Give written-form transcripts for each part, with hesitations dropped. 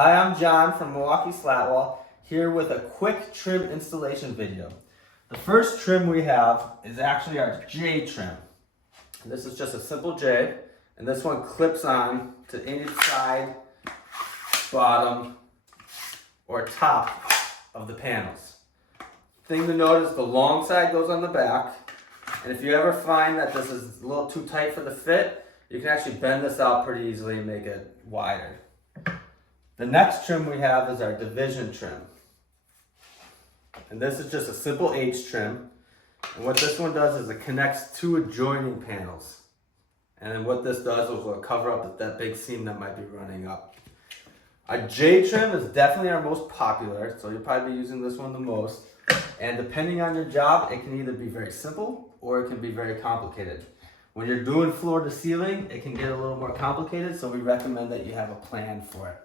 Hi, I'm John from MKE Slatwall, here with a quick trim installation video. The first trim we have is actually our J trim. This is just a simple J, and this one clips on to any side, bottom, or top of the panels. Thing to note is the long side goes on the back, and if you ever find that this is a little too tight for the fit, you can actually bend this out pretty easily and make it wider. The next trim we have is our division trim. And this is just a simple H trim. And what this one does is it connects two adjoining panels. And then what this does is it'll cover up that big seam that might be running up. Our J trim is definitely our most popular, so you'll probably be using this one the most. And depending on your job, it can either be very simple or it can be very complicated. When you're doing floor to ceiling, it can get a little more complicated, so we recommend that you have a plan for it.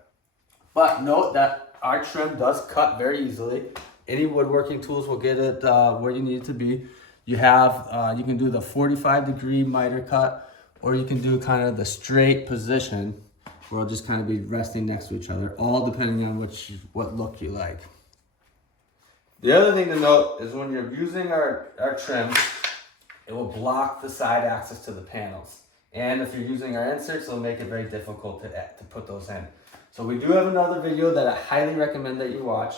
But note that our trim does cut very easily. Any woodworking tools will get it where you need it to be. You can do the 45-degree miter cut, or you can do kind of the straight position where it'll just kind of be resting next to each other, all depending on what look you like. The other thing to note is when you're using our trim, it will block the side access to the panels. And if you're using our inserts, it'll make it very difficult to put those in. So we do have another video that I highly recommend that you watch.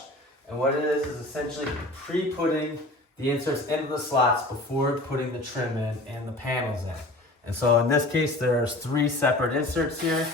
And what it is essentially pre-putting the inserts into the slots before putting the trim in and the panels in. And so in this case, there's 3 separate inserts here.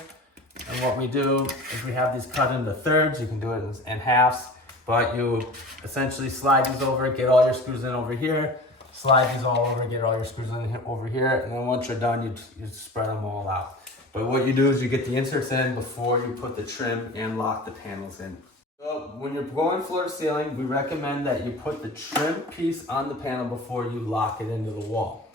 And what we do is we have these cut into thirds. You can do it in halves, but you essentially slide these over, get all your screws in over here, slide these all over, get all your screws in over here, and then once you're done, you spread them all out. But what you do is you get the inserts in before you put the trim and lock the panels in. So when you're going floor to ceiling, we recommend that you put the trim piece on the panel before you lock it into the wall.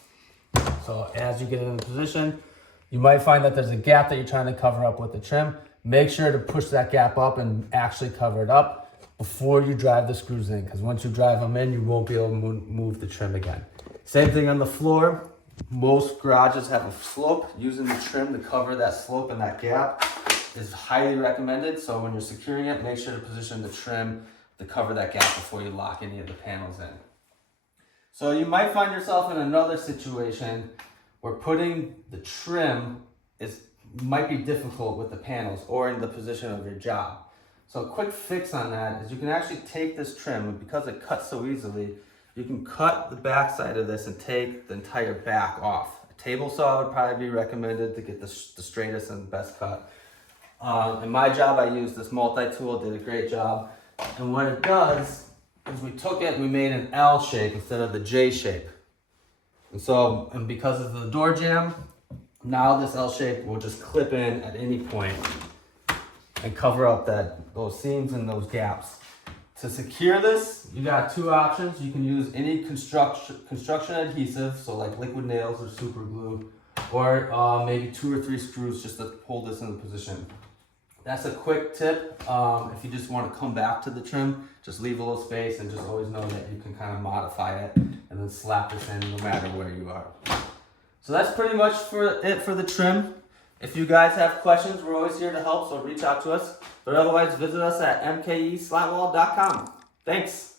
So as you get it in position, you might find that there's a gap that you're trying to cover up with the trim. Make sure to push that gap up and actually cover it up before you drive the screws in, because once you drive them in, you won't be able to move the trim again. Same thing on the floor. Most garages have a slope. Using the trim to cover that slope and that gap is highly recommended. So when you're securing it, make sure to position the trim to cover that gap before you lock any of the panels in. So you might find yourself in another situation where putting the trim might be difficult with the panels or in the position of your job. So a quick fix on that is you can actually take this trim, and because it cuts so easily, you can cut the back side of this and take the entire back off. A table saw would probably be recommended to get the straightest and best cut. In my job, I used this multi-tool, did a great job. And what it does is we took it and we made an L shape instead of the J shape. And because of the door jamb, now this L shape will just clip in at any point and cover up those seams and those gaps. To secure this, you got 2 options. You can use any construction adhesive, so like liquid nails or super glue, or maybe 2 or 3 screws just to hold this in position. That's a quick tip. If you just want to come back to the trim, just leave a little space and just always know that you can kind of modify it and then slap this in no matter where you are. So that's pretty much it for the trim. If you guys have questions, we're always here to help, so reach out to us. But otherwise, visit us at mkeslatwall.com. Thanks.